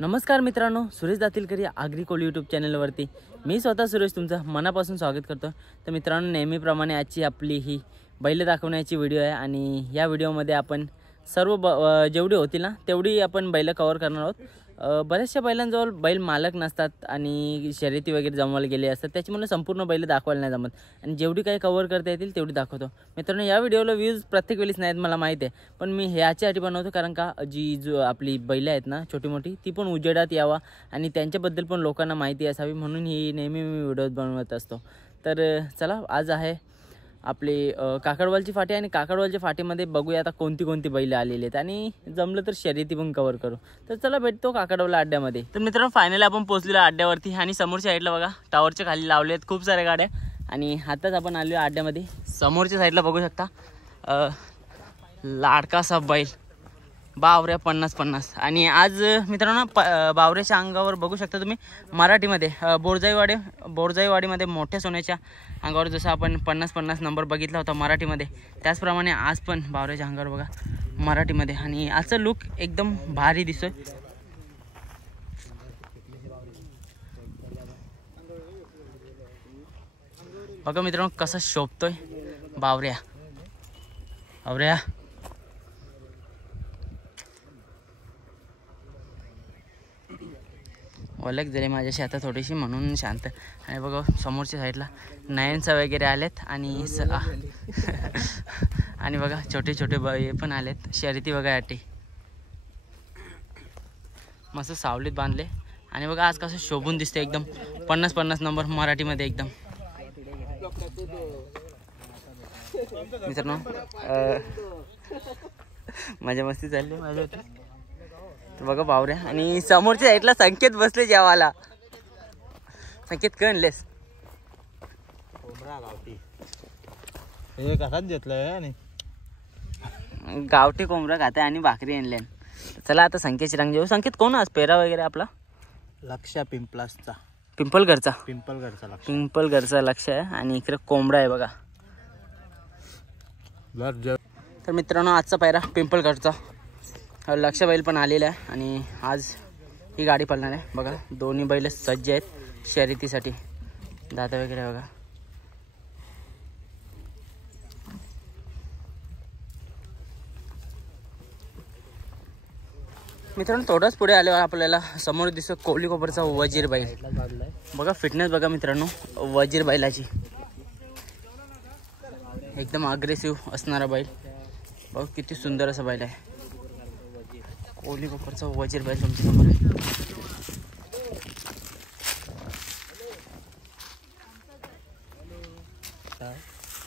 नमस्कार मित्रांनो, सुरेश दातीलकर या ॲग्रिकोल यूट्यूब चॅनलवरती मी स्वतः सुरेश तुमचं मनापासून स्वागत करतो। तर मित्रांनो, नेहमीप्रमाणे आजची आपली ही बैल दाखवण्याची व्हिडिओ आहे आणि या व्हिडिओमध्ये आपण सर्व जेवढी होतील ना तेवढी आपण बैल कव्हर करणार आहोत। बऱ्याचशा बैलांजवळ बैल मालक नसतात आणि शर्यती वगैरे जमवायला गेले असतात, त्याच्यामुळे संपूर्ण बैल दाखवायला नाही जमत आणि जेवढी काही कव्हर करता येतील तेवढी दाखवतो। मित्रांनो, या व्हिडिओला व्ह्यूज प्रत्येक वेळेस नाहीत मला माहिती आहे, पण मी ह्याच्यासाठी बनवतो कारण का जो आपली बैल आहेत ना छोटी मोठी ती पण उजेडात यावा आणि त्यांच्याबद्दल पण लोकांना माहिती असावी म्हणून ही नेहमी मी व्हिडिओ बनवत असतो। तर चला, आज आहे आपली काकडवालची फाटी आणि काकडवालच्या फाटीमध्ये बघूया आता कोणती कोणती बैल आलेली आहेत आणि जमलं तर शर्यती पण कव्हर करू। तर चला भेटतो काकडवाला अड्ड्यामध्ये। तर मित्रांनो, फायनली आपण पोहोचलेलो अड्ड्यावरती आणि समोरच्या साईडला बघा टावरच्या खाली लावले आहेत खूप साऱ्या गाड्या आणि आताच आपण आलो अड्ड्यामध्ये। समोरच्या साईडला बघू शकता लाडकासा बैल बावऱ्या 50-50 आणि आज मित्रांनो बावऱ्याच्या अंगावर बघू शकता तुम्ही मराठीमध्ये बोरजाईवाडीमध्ये मोठ्या सोन्याच्या अंगावर जसं आपण 50-50 नंबर बघितला होता मराठीमध्ये, त्याचप्रमाणे आज पण बावऱ्याच्या अंगावर बघा मराठीमध्ये आणि आजचा लुक एकदम भारी दिसतोय। बघा मित्रांनो कसा शोभतोय बावऱ्या। ओळख झाली माझ्याशी आता थोडीशी म्हणून शांत। आणि बघा समोरच्या साईडला नयनचा वगैरे आलेत आणि आणि बघा छोटे छोटे बाई पण आलेत शर्यती बघा याटी मस्त सावलीत बांधले आणि बघा आज कसं शोभून दिसते एकदम 50-50 नंबर मराठीमध्ये एकदम। मित्रांनो मजा मस्ती चालली माझ्या बघा बावऱ्या आणि समोरच्या साईडला संकेत बसले जेवायला। संकेत काय आणलेस? गावठी कोंबडा खाते आणि भाकरी आणल्या। चला आता संकेतची रंग जेऊ। संकेत कोण आज पेरा वगैरे आपला? लक्ष पिंपलासचा पिंपलगरचा लक्ष आहे आणि इकडे कोंबडा आहे बघा। तर मित्रांनो आजचा पायरा पिंपलगरचा लक्ष बैल पण आलेला आहे आणि आज ही गाडी पळणार आहे। बघा दोन्ही बैल सज्ज आहेत शर्यतीसाठी, दादा वगैरे बघा। मित्रांनो थोडंच पुढे आल्यावर आपल्याला समोर दिसतो कोवली कोपरचा वजीर बैल। बघा फिटनेस बघा मित्रांनो वजीर बैलाची, एकदम अग्रेसिव्ह असणारा बैल। बघा किती सुंदर असा बैल आहे कोवली कोपरचा वजीर बैल तुमच्या समोर आहे।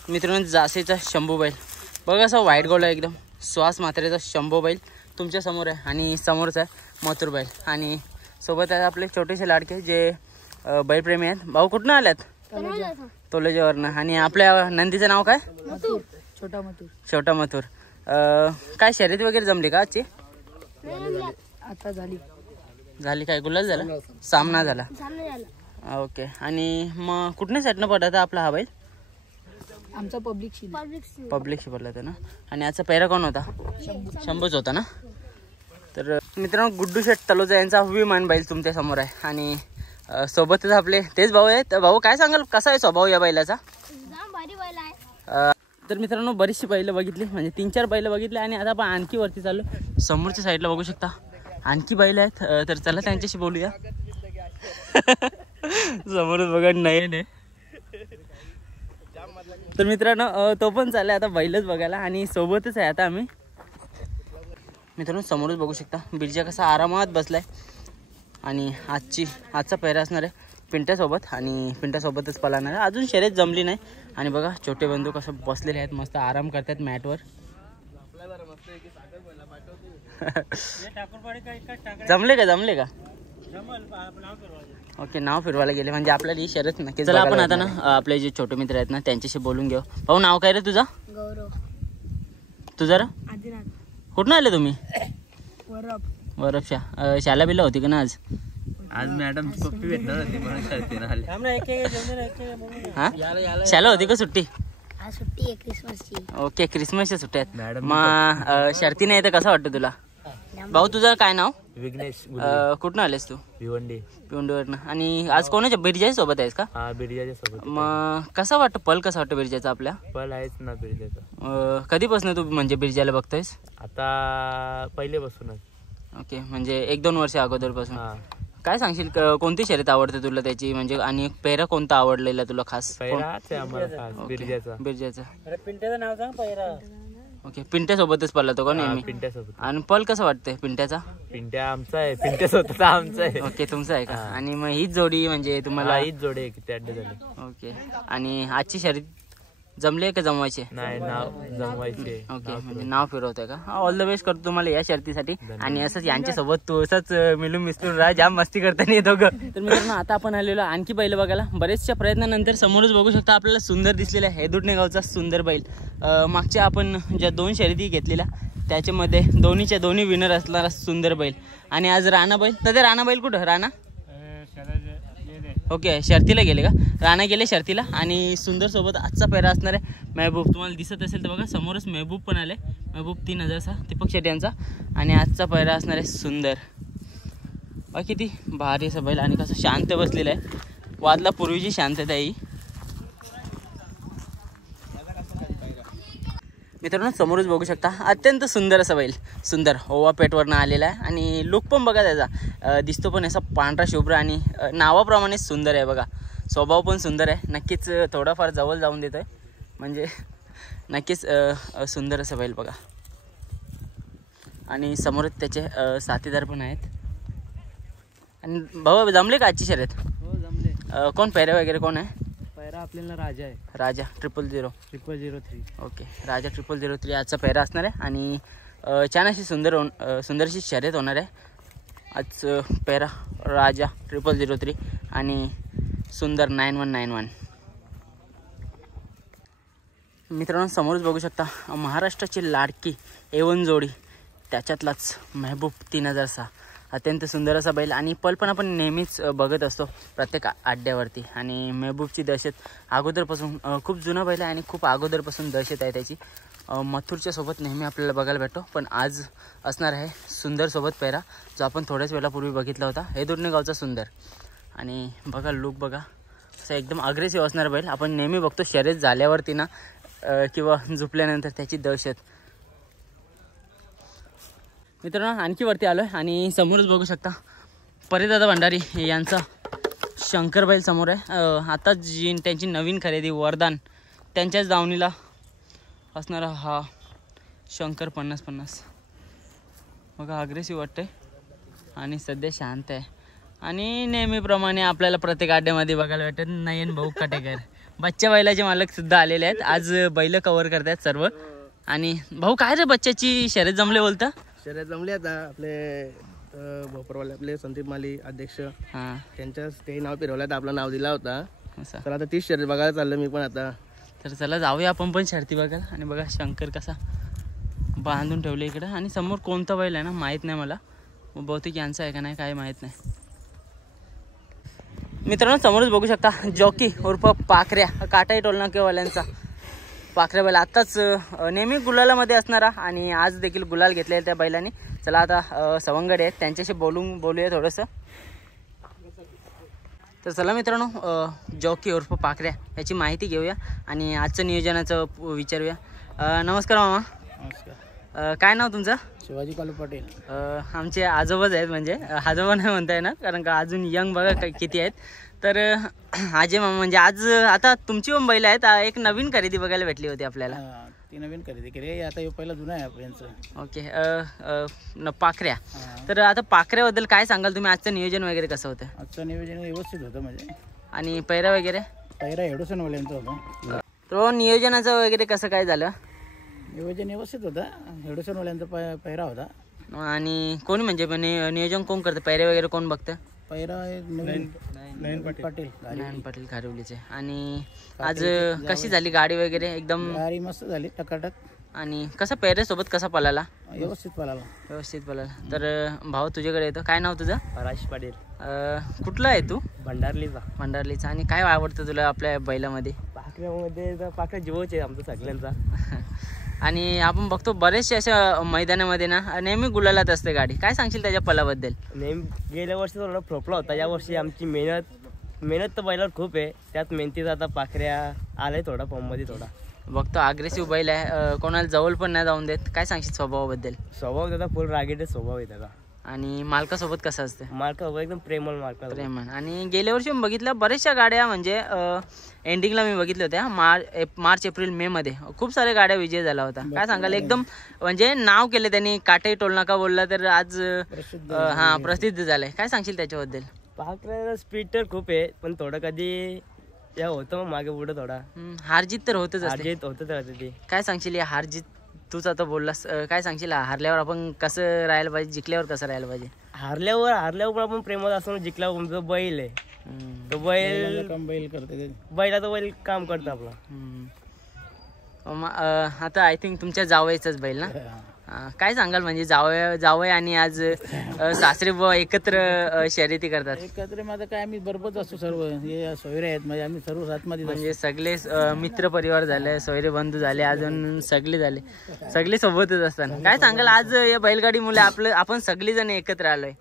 मित्रांनो जासेचा शंभू बैल बघा असा व्हाईट गोल्ड आहे एकदम श्वास मात्रेचा शंभू बैल तुमच्या समोर आहे आणि समोरचा आहे मथुर बैल आणि सोबत आहे आपले छोटेसे लाडके जे बैलप्रेमी आहेत। भाऊ कुठनं आल्यात? तोलेजेवरनं। आणि आपल्या नंदीचं नाव काय? छोटा मथुर। काय शर्यत वगैरे जमली का आजची? आता झाली काय गुलाल झाला? सामना झाला ओके। आणि मग कुठल्या साईडनं पडला आपला हा बैल? आमचा पब्लिकशी पडला होता ना। आणि आजचा पैरा कोण होता? शंभूच होता ना। तर मित्रांनो गुड्डू शेठ तलोजा यांचा विमान बैल तुमच्या समोर आहे आणि सोबतच आपले तेच भाऊ आहेत। भाऊ काय सांगाल कसा आहे स्वभाव या बैलाचा? तर मित्रांनो बरीचशी बैलं बघितली म्हणजे 3-4 बैलं बघितले आणि आता आपण आणखी वरती चाललो। समोरच्या साईडला बघू शकता आणखी बैल आहेत, तर चला त्यांच्याशी बोलूया। समोरच बघा नयन आहे। तर मित्रांनो तो पण चाललाय आता बैलच बघायला आणि सोबतच आहे आता आम्ही। मित्रांनो समोरच बघू शकता बिरजा कसा आरामात बसलाय आणि आजचा पैरा असणार आहे पिंट्यासोबत आणि पिंट्यासोबतच पळणार आहे। अजून शर्यत जमली नाही आणि बघा छोटे बंधू कसं बसलेले आहेत मस्त आराम करतात मॅटवर। जमले का ओके, नाव फिरवायला गेले म्हणजे आपल्याला ही शर्यत नक्की। चला आपण आता ना आपले जे छोटे मित्र आहेत ना त्यांच्याशी बोलून घेऊ। भाऊ नाव काय रे तुझा? गौरव। तुझा रे? आदिनाथ। कुठून आले तुम्ही? वरपशा। शाला बिला होती का ना आज? आज मॅडम पप्पी भेटणार होती म्हणून शाला होती का सुट्टी? आज सुट्टी आहे क्रिसमसची. ओके, क्रिसमसच्या सुट्ट्या आहेत. मग शर्ती नाही तर कसं वाटतं तुला? भाऊ तुझं काय नाव? विघ्नेश कुठनं आलेस तू? भिवंडी. पिवंडीवरनं. आणि आज कोणाच्या बिरजा सोबत आहेस का? हा बिरजाच्या सोबत. मग कसा वाटतं पल कसा वाटतं बिरजाचा आपल्या? पल आहेच ना बिरजाचा. कधीपासून तू म्हणजे बिरजाला बघतोयस? आता पहिलेपासूनच. ओके, म्हणजे 1-2 वर्ष अगोदरपासून. हा काय सांगशील कोणती शर्यत आवडते तुला त्याची, म्हणजे आणि पेरा कोणता आवडलेला तुला खास? पहिलाच आहे आम्हाला खास ओके, बिरजाचा. बिरजाचा. पिंट्याचं नाव सांग पहिला. ओके, पिंट्यासोबतच पळला तो का नेहमी? पिंट्यासोबत. आणि पल कसं वाटतंय पिंट्याचा? पिंट्या आमचा आहे, पिंट्या स्वतःचा आमचा आहे. ओके, तुमचा आहे का? हा. आणि मग हीच जोडी म्हणजे तुम्हाला? हीच जोडे किती अड्डे झाले. ओके, आणि आजची शर्यत जमली आहे का जमवायची? नाही नाव जमवायचे. ओके, म्हणजे नाव फिरवतोय का? ऑल द बेस्ट करतो तुम्हाला या शर्तीसाठी. आणि असंच यांच्यासोबत तू असंच मिळून मिसळून राहा, जाम मस्ती करताना येतो ग. तर मित्रांनो आता आपण आलेलो आणखी बैल बघायला. बरेचशा प्रयत्नानंतर समोरच बघू शकता आपल्याला सुंदर दिसलेला आहे हेदुटणे गावचा सुंदर बैल. मागच्या आपण ज्या 2 शर्यती घेतलेल्या त्याच्यामध्ये दोन्ही विनर असणारा सुंदर बैल. आणि आज राणा बैल. तर ते राणा बैल कुठं? राणा ओके, शर्तीला गेले का? राणा गेले शर्तीला. आणि सुंदर सोबत आजचा पेरा असणार आहे महबूब. तुम्हाला दिसत असेल तर बघा समोरच महबूब पण आले. महबूब 3000चा दीपक शेट्टी यांचा. आणि आजचा पेरा असणार आहे सुंदर. बघा किती भारी असं बैल आणि कसं शांत बसलेलं आहे. वादला पूर्वीची शांतता ही. मित्रांनो समोरच बघू शकता अत्यंत सुंदर असा बैल. सुंदर ओवा पेटवरनं आलेला आहे. आणि लुक पण बघा त्याचा, दिसतो पण असा पांढरा शुभ्र आणि नावाप्रमाणेच सुंदर आहे बघा. स्वभाव पण सुंदर आहे. नक्कीच थोडाफार जवळ जाऊन देतोय म्हणजे नक्कीच सुंदर असं बैल बघा. आणि समोरच त्याचे साथीदार पण आहेत. आणि भाऊ जमले का आजची शर्यत? हो जमले. कोण पेरे वगैरे कोण आहे? पैरा आपल्याला राजा आहे. राजा 000. 003. ओके, राजा 003 आजचा पेहरा असणार आहे. आणि छान अशी सुंदरशी शर्यत होणार आहे आज. पेहरा राजा 003 आणि सुंदर 9191. मित्रांनो समोरच बघू शकता महाराष्ट्राची लाडकी A1 जोडी त्याच्यातलाच महबूब 3006. अत्यंत सुंदर असा बैल. आणि पल पण आपण नेहमीच बघत असतो प्रत्येक अड्ड्यावरती. आणि महबूबची दहशत अगोदरपासून खूप जुना बैल आहे आणि खूप अगोदरपासून दहशत आहे त्याची. मथुरच्या सोबत नेहमी आपल्याला बघायला भेटतो. पण आज असणार आहे सुंदर सोबत पेहरा जो आपण थोड्याच वेळापूर्वी बघितला होता हेदुटणे गावचा सुंदर. आणि बघा लुक बघा असं एकदम अग्रेसिव्ह असणार बैल. आपण नेहमी बघतो शर्यत झाल्यावरती ना किंवा झुपल्यानंतर त्याची दहशत. मित्रांनो आणखी वरती आलो आहे आणि समोरच बघू शकता परिदादा भंडारी यांचा शंकर बैल समोर आहे. आता जी त्यांची नवीन खरेदी वरदान त्यांच्याच दावणीला असणारा हा शंकर 50-50 बघा. अग्रेसिव्ह वाटतंय आणि सध्या शांत आहे. आणि नेहमीप्रमाणे आपल्याला प्रत्येक अड्ड्यामध्ये बघायला भेटत नयन भाऊ कटेकर. बच्चा बैलाचे मालक सुद्धा आलेले आहेत. आज बैल कव्हर करतात सर्व. आणि भाऊ काय रे बच्च्याची शर्यत जमले बोलता? शर्यत जमली आता आपले भोपरवाले आपले संदीप माली अध्यक्ष हां त्यांच्याच ते नाव फिरवलं आपलं नाव दिला होता. असं. तर आता तीच शर्यत बघायला चाललं मी पण आता. तर चला जाऊया आपण पण शर्ती बघायला. आणि बघा शंकर कसा बांधून ठेवलं इकडं. आणि समोर कोणता बैल आहे ना माहीत नाही मला, बहुतेक यांचा आहे का नाही काय माहीत नाही. मित्रांनो समोरच बघू शकता जॉकी उर्फ पाखऱ्या काटाई टोलनाकेवाल्यांचा पाखऱ्या बैल. आत्ताच नेहमी गुलालामध्ये असणारा आणि आज देखील गुलाल घेतले त्या बैलांनी. चला आता सवंगडे आहेत त्यांच्याशी बोलूया थोडंसं. तर चला मित्रांनो जॉकी उर्फ पाखऱ्या याची माहिती घेऊया आणि आजचं नियोजनाचं विचारूया. नमस्कार मामा. नमस्कार. काय नाव तुमचं? शिवाजी कालू पाटील. आमचे आजोबाच आहेत, म्हणजे आजोबा नाही म्हणता येणार कारण का अजून यंग बघा किती आहेत. तर आजे मामा म्हणजे आज आता तुमची पण बैल आहेत. एक नवीन खरेदी बघायला भेटली होती आपल्याला. ती नवीन खरेदी केली आता पहिला जुना आहे यांचं. ओके पाखऱ्या. तर आता पाखऱ्याबद्दल काय सांगाल तुम्ही? आजचं नियोजन वगैरे कसं होतं? आजचं नियोजन व्यवस्थित होतं म्हणजे. आणि पैरा वगैरे? पैरा हेडोसनवाल्यांचं होतं. तो नियोजनाचं वगैरे कसं काय झालं? नियोजन व्यवस्थित होतं. हेडोसनवाल्यांचा पैरा होता. आणि कोणी म्हणजे नियोजन कोण करतं? पैरे वगैरे कोण बघतं? पैरा नयन पाटील नयन पाटील खारिवलीचे. आणि आज कशी झाली गाडी वगैरे? एकदम गाडी मस्त झाली टकाटक. आणि कसं पैऱ्यासोबत कसा पळाला? व्यवस्थित पळाला. व्यवस्थित पळाला. तर भाऊ तुझ्याकडे येतो. काय नाव तुझं? पराश पाटील. कुठला आहे तू? भंडारलीचा. भंडारलीचा. आणि काय आवडतं तुला आपल्या बैलामध्ये? पाखऱ्यामध्ये पाखऱ्या जीवच आहे आमचा सगळ्यांचा. आणि आपण बघतो बरेचसे अशा मैदानामध्ये ना नेहमी गुलालात असते गाडी. काय सांगशील त्याच्या पलाबद्दल? नेहमी गेल्या वर्षी थोडा फ्लोपला होता, या वर्षी आमची मेहनत तर बैलावर खूप आहे. त्यात मेहनतीचा आता पाखऱ्या आलाय थोडा फॉर्ममध्ये थोडा. बघतो अग्रेसिव्ह बैल आहे, कोणाला जवळ पण नाही जाऊन देत. काय सांगशील स्वभावाबद्दल? स्वभाव त्याचा फुल रागीट स्वभाव आहे त्याचा. आणि मालकासोबत कसं असते? मालका एकदम प्रेमळ मालका. प्रेमळ. आणि गेल्या वर्षी मी बघितलं बऱ्याचशा गाड्या म्हणजे एंडिंगला मी बघितल्या होत्या मार्च एप्रिल मे मध्ये खूप साऱ्या गाड्या विजय झाला होता. काय सांगाल? एकदम म्हणजे नाव केलं त्यांनी. काटे टोल नाका बोलला तर आज प्रसिद्ध झालंय. काय सांगशील त्याच्याबद्दल? पाखऱ्याला स्पीड तर खूप आहे, पण थोडं कधी या होतं मग मागे पुढे थोडा हारजीत तर होतच असते. हारजीत होतच राहते ती. काय सांगशील या हारजीत? तूच आता बोललास, काय सांगशील हारल्यावर आपण कसं राहायला पाहिजे, जिंकल्यावर कसं राहायला पाहिजे? हारल्यावर पण आपण प्रेमात असतो, जिंकल्यावर तुमचा बैल आहे तो बैल करते, बैलाचं बैल काम करतं आपला. आता आय थिंक तुमच्या जावयाचाच बैल ना? काय सांगाल म्हणजे जावय आणि आज सासरे बुवा एकत्र शर्यती करतात? एकत्र माझं काय आम्ही बरोबरच असतो सर्व. हे सोयरे आहेत म्हणजे आम्ही सर्व साथमध्ये म्हणजे सगळे मित्र परिवार झाले, सोयरे बंधू झाले, अजून सगळे झाले, सगळे सोबतच असतात. काय सांगाल आज या बैलगाडी मुले आपण सगळी जण एकत्र आलोय?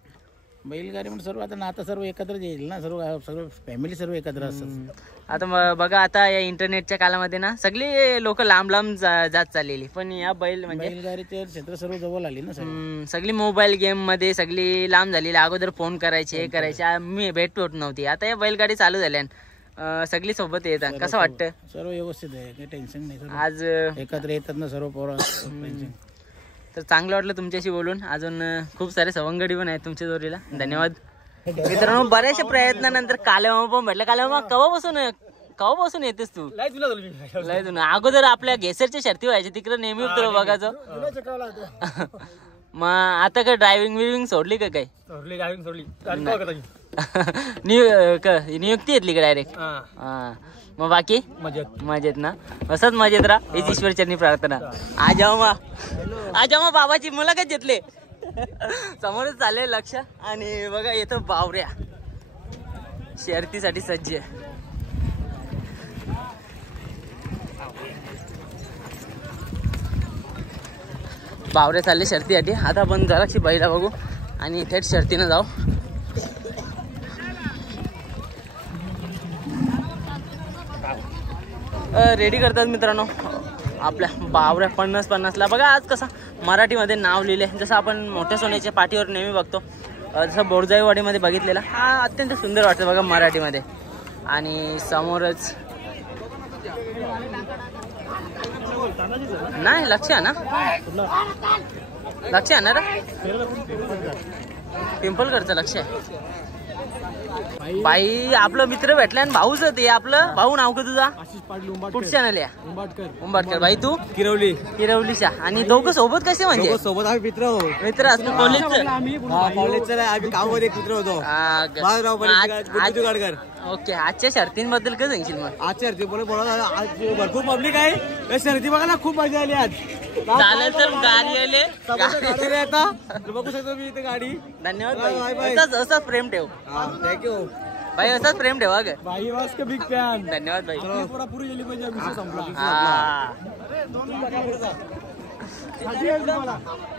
बैलगाडी म्हणून सर्व आता नातं सर्व एकत्र येईल ना, सर्व फॅमिली सर्व एकत्र असतात. आता बघा आता या इंटरनेटच्या काळामध्ये ना सगळी लोक लांब जात चाललेली, पण या बैलगाडीचे क्षेत्र सर्व जवळ आली ना. सगळी मोबाईल गेम मध्ये सगळी लांब झालेली. अगोदर फोन करायचे मी भेट होत नव्हती, आता या बैलगाडी चालू झाल्या, सगळी सोबत येतात. कसं वाटतं? सर्व व्यवस्थित आहे, काही टेन्शन नाही. आज एकत्र येतात ना सर्व पोरं. तर चांगलं वाटलं तुमच्याशी बोलून. अजून खूप सारे सवंगडी पण आहेत तुमच्या जोडीला. धन्यवाद मित्रांनो. बऱ्याचशा प्रयत्नानंतर कालेमामा पण भेटला. कालेमामा कवापासून येतेस तू? लय जुनं. अगोदर आपल्या घेसरच्या शर्ती व्हायच्या तिकडे नेहमी तुला बघायचं. मग आता काय ड्रायव्हिंग सोडली का? काय नियुक्ती घेतली का डायरेक्ट? मग बाकी मजेत ना? असंच मजेत राहा, हीच ईश्वर चरणी प्रार्थना. आज मग बाबाची मुलाखत घेतले. समोरच चालले लक्ष. आणि बघा येतो बावऱ्या शर्तीसाठी सज्ज. बावरे चालले शर्तीसाठी. आता आपण जराशी बैला बघू आणि थेट शर्तीनं जाऊ. रेडी करतात मित्रांनो आपल्या बावऱ्या 50-50ला. बघा आज कसा मराठीमध्ये नाव लिहिले, जसं आपण मोठ्या सोन्याच्या पाठीवर नेहमी बघतो, जसं बोरजाईवाडीमध्ये बघितलेला. हा अत्यंत सुंदर वाटतं बघा मराठीमध्ये. आणि समोरच नाही लक्ष आहे ना, लक्ष आहे ना रे, पिंपलकरचं लक्ष आहे. बाई आपलं मित्र भेटला आणि भाऊच ते आपलं. भाऊ नाव का तुझा? कुठच्या नाल्या? उंबाटकर. बाई तू? किरवलीच्या. आणि दोघं सोबत कसे म्हणजे? सोबत आम्ही मित्र असतो कॉलेजचं. मित्र होतो. ओके. आजच्या शर्तींबद्दल काय सांगशील मग? आजच्या शर्ती भरपूर पब्लिक आहे. शर्ती बघा ना, खूप मजा आली आज. चालेल तर गाडी आले आता बघू शकतो मी इथे गाडी. धन्यवाद भाई. असाच प्रेम ठेव. थँक्यू भाई, असाच प्रेम ठेवा ग. भाई वास का बिग फॅन. धन्यवाद भाई. पुरी गेली म्हणजे विषय संपला.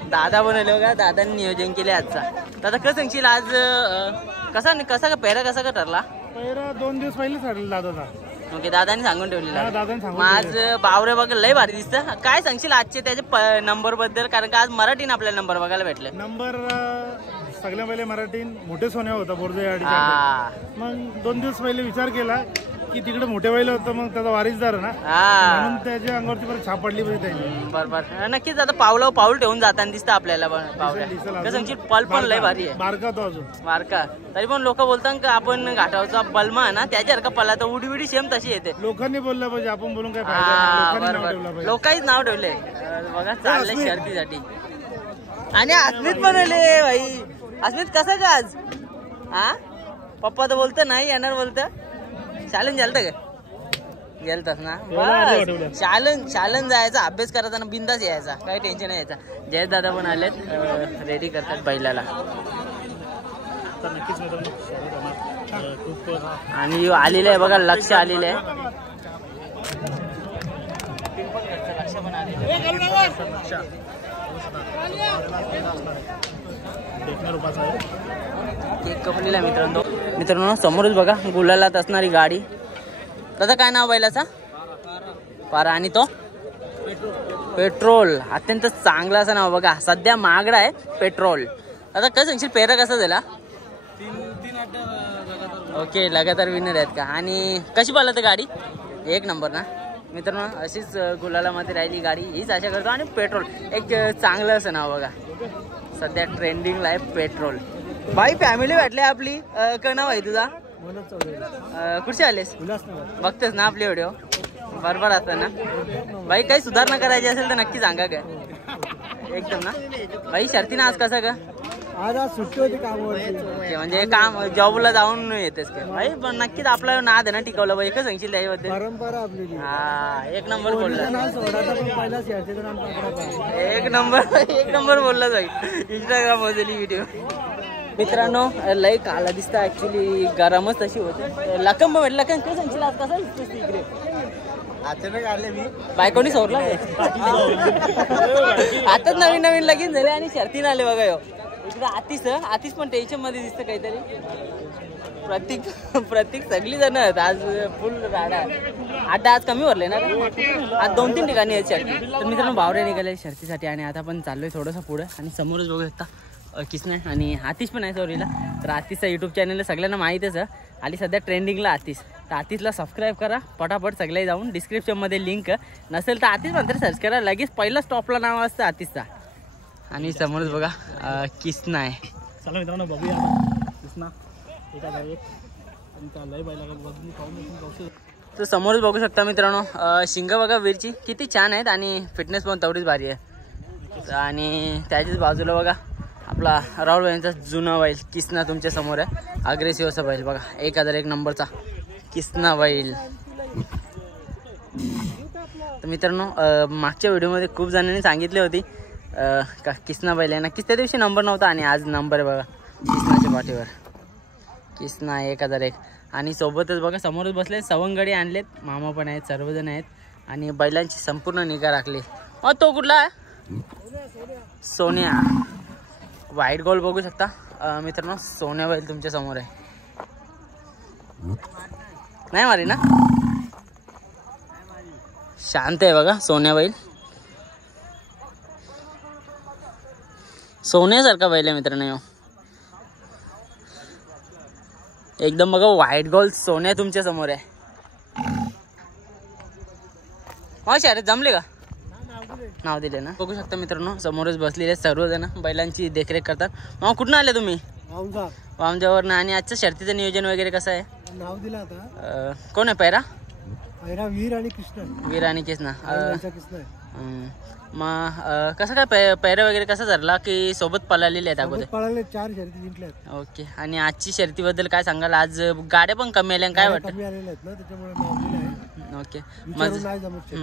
दादा बनवले बघा, दादांनी नियोजन केले आजचा. दादा कसं सांगशील आज कसा पेहरा कसा का ठरला? पहिला 2 दिवस पहिले ठरला दादा. ओके. दादानी सांगून ठेवलेला. आज बावरे बघा लय भारी दिसतं. काय सांगशील आजचे त्याचे नंबर बद्दल? कारण का आज मराठीने आपल्याला नंबर बघायला भेटले. नंबर सगळ्या पहिले मराठी मोठे सोने होता बोरजाई. मग 2 दिवस पहिले विचार केला की तिकडे मोठे बैल होतं, मग त्याचा वारीसदार ना, म्हणून त्याच्या अंगावरती परत छाप पडली पाहिजे त्यांनी. बरोबर. नक्कीच आता पाऊल ठेवून जाताना दिसतं आपल्याला. पल पण लय भारी आहे. बारका तो अजून बारका. तरी पण लोक बोलतात का आपण घाटावचा बलमा ना त्याच्यासारखा पला तर उडी सेम तशी येते. लोकांनी बोललं पाहिजे, आपण बोलून काय फायदा. लोकांनीच नाव ठेवले बघा चाललंय शर्तीसाठी. आणि अस्मित बनवले भाई. अस्मित कसं का आज? हा पप्पा तर बोलत नाही येणार, बोलतं शालन झालत का? गेलतास ना? बस शालन जायचा, अभ्यास करायचा ना, बिंदास यायचा, काही टेन्शन नाही यायचा. जयेश दादा पण आलेत, रेडी करतात बैलाला. आणि आलेलं आहे बघा, लक्ष आलेलं आहे. पण आले केक कपलेला मित्रांनो समोरच बघा गुलालात असणारी गाडी. दादा काय नाव बैलाचा? पारा. आणि तो पेट्रोल. अत्यंत चांगला असं नाव बघा. सध्या महागडा आहे पेट्रोल. आता काय सांगशील पेरा कसा झाला? ओके लगातार विनर आहेत का? आणि कशी पाहिलं तर गाडी? एक नंबर ना मित्रांनो. अशीच गुलालामध्ये राहिली गाडी हीच आशा करतो. आणि पेट्रोल एक चांगलं असं नाव बघा. सध्या ट्रेंडिंगला आहे पेट्रोल. बाई फॅमिली भेटली आपली. काय नाव आहे तुझा? कुठे आलेस? बघतेस ना आपले व्हिडिओ बरोबर असतं ना बाई? काही सुधारणा करायची असेल तर नक्की सांगा काय. एकदम ना बाई. शर्तीनं आज कसं का? आज सुट्टी होती कामावरची. म्हणजे काम जॉबला जाऊन येतेस का भाई? पण नक्कीच आपला नाद आहे ना टिकवलं पाहिजे. काय सांगशील त्याबद्दल? परंपरा आपली. हा एक नंबर बोलला. एक नंबर बोलला जाईल. इंस्टाग्राम वरती व्हिडिओ. मित्रांनो लय काला दिसता ऍक्च्युली गरमच तशी होते. लकम भेटला काय सांगशील आज कसं दिसतोस इकडे? अचानक आले मी. बायकोनी सोडला आताच नवीन लगीन झाले आणि शर्तीन आले बघा. इकडे आतिश पण टेन्शन मध्ये दिसतं काहीतरी. प्रत्येक सगळी जण आज फुल राडा. आता आज कमी भरले ना आज 2-3 ठिकाणी आहेत शर्ती. तर मित्रांनो बावरे निघाले शर्तीसाठी आणि आता पण चाललोय थोडंसं पुढे. आणि समोरच बघू शकता किसना आणि आतिश पण आहे सॉरीला. तर आतिशचा यूट्यूब चॅनल सगळ्यांना माहीतच आहे. आणि सध्या ट्रेंडिंगला आतिश. तर आतिशला सबस्क्राईब करा पटापट. सगळे जाऊन डिस्क्रिप्शनमध्ये लिंक नसेल तर आतिश म्हणतात सर्च करा. लगेच पहिला स्टॉपला नाव असतं आतिशचा. आणि समोरच बघा किसना आहे. चला मित्रांनो बघूया किसना एका जागेत. तर समोरच बघू शकता मित्रांनो शिंग बघा वीरची किती छान आहेत. आणि फिटनेस पण तेवढीच भारी आहे. आणि त्याच्याच बाजूला बघा आपला राहुल भाईंचा जुना बैल किसना तुमच्या समोर आहे. अग्रेसिव्ह असा बैल बघा. 1001 नंबरचा किसना बैल. तर मित्रांनो मागच्या व्हिडिओमध्ये खूप जणांनी सांगितले होती का किसना बैल आहे. नक्कीच त्या दिवशी नंबर नव्हता आणि आज नंबर आहे बघा किसनाच्या पाठीवर. किसना 1001. आणि सोबतच बघा समोरच बसले सवंगडी आणलेत. मामा पण आहेत सर्वजण आहेत. आणि बैलांची संपूर्ण निगा राखली. तो कुठला आहे? सोन्या. व्हाईट गोल्ड बघू शकता मित्रांनो. सोन्या बैल तुमच्या समोर आहे. नाही मारी ना शांत आहे बघा सोन्या बैल. सोन्यासारखा बैल आहे मित्रांनो. एकदम बघा व्हाईट गोल्ड सोन्या तुमच्या समोर आहे. शर्यत जमले का? नाव दिले ना. बघू शकता मित्रांनो समोरच बसलेले सर्वजण बैलांची देखरेख करतात. मग कुठून आले तुम्ही? वामजावरनं. आणि आजचं शर्तीचं नियोजन वगैरे कसं आहे? नाव दिलं आता. कोण आहे पैरा? वीर आणि कृष्ण. वीर आणि कृष्णा. मग कसं काय पैरा वगैरे कसं ठरला की सोबत पळालेले आहेत अगोदर? पळाले 4 शर्यती जिंकल्यात. ओके. आणि आजची शर्तीबद्दल काय सांगाल? आज गाड्या पण कमी आल्या काय वाटतं? कमी आलेले आहेत ना त्याच्यामुळे नाव दिलं आहे. ओके. नाही जमत.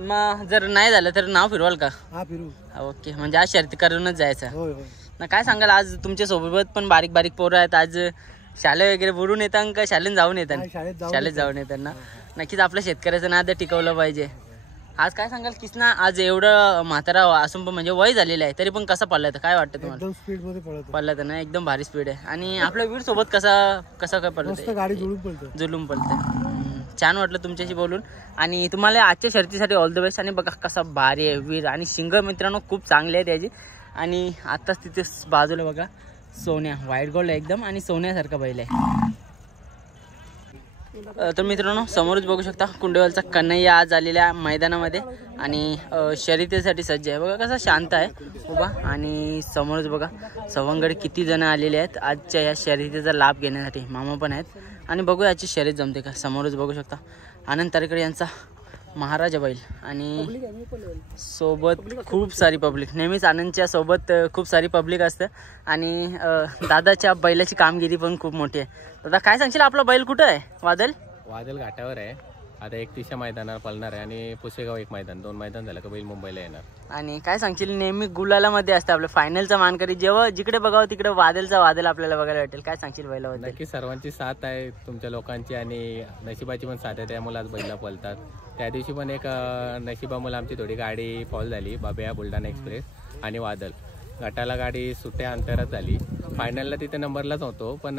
मग जर नाही झालं तर नाव फिरवाल का? हा फिरू. ओके. म्हणजे आज शर्ती करूनच जायचं. होय होय. ना काय सांगाल आज तुमच्या सोबत पण बारीक पोरं आहेत. आज शाळे वगैरे बुडून येतात का शाळेत जाऊन येतात? शाळेत जाऊन येतात ना. नक्कीच आपल्या शेतकऱ्याचं नाद टिकवलं पाहिजे. आज काय सांगाल किसना आज एवढं म्हातारा असून पण म्हणजे वय झालेलं आहे तरी पण कसं पडलं तर काय वाटतं तुम्हाला? एकदम स्पीड मध्ये पळतो. पडलं तर ना एकदम भारी स्पीड आहे. आणि आपल्या वीर सोबत कसं काय पडलं? गाडी जुळून पडते. छान वाटलं तुमच्याशी बोलून. आणि तुम्हाला आजच्या शर्तीसाठी ऑल द बेस्ट. आणि बघा कसा भारी आहे वीर. आणि शिंग मित्रांनो खूप चांगले आहे त्याची. आणि आत्ताच तिथे बाजूला बघा सोन्या व्हाईट गोल्ड एकदम आणि सोन्यासारखा बैल आहे. तर मित्रांनो समोरच बघू शकता कुंडेवालचा कन्हैया आज आलेल्या मैदानामध्ये आणि शर्यतीसाठी सज्ज आहे. बघा कसा शांत आहे उभा. आणि समोरच बघा सवंगडी किती जण आलेले आहेत आजच्या या शर्यतीचा लाभ घेण्यासाठी. मामा पण आहेत. आणि बघू याची शर्यत जमते का. समोरच बघू शकता आनंद तारेकर यांचा महाराजा बैल. आणि सोबत खूप सारी पब्लिक. नेहमीच आनंदच्या सोबत खूप सारी पब्लिक असतं. आणि दादाच्या बैलाची कामगिरी पण खूप मोठी आहे. दादा काय सांगशील आपला बैल कुठं आहे? वादल घाटावर आहे. आता 31 मैदानावर पळणार आहे आणि पुसेगाव एक मैदान, 2 मैदान झालं का बैल मुंबईला येणार. आणि काय सांगशील, नेहमी गुलालामध्ये असतं आपलं फायनलचा मानकरी, जेव्हा जिकडे बघावं तिकडे वादलचा वादल आपल्याला बघायला भेटेल. काय सांगशील बैलाबद्दल? नक्की सर्वांची साथ आहे, तुमच्या लोकांची आणि नशिबाची पण साथ आहे, त्यामुळे आज बैला पळतात. त्या दिवशी पण एक नशिबामुळे आमची थोडी गाडी फॉल झाली, बाब्या बुलढाणा एक्सप्रेस आणि वादल. गटाला गाडी सुट्ट्या अंतरात झाली, फायनलला तिथे नंबरलाच होतो, पण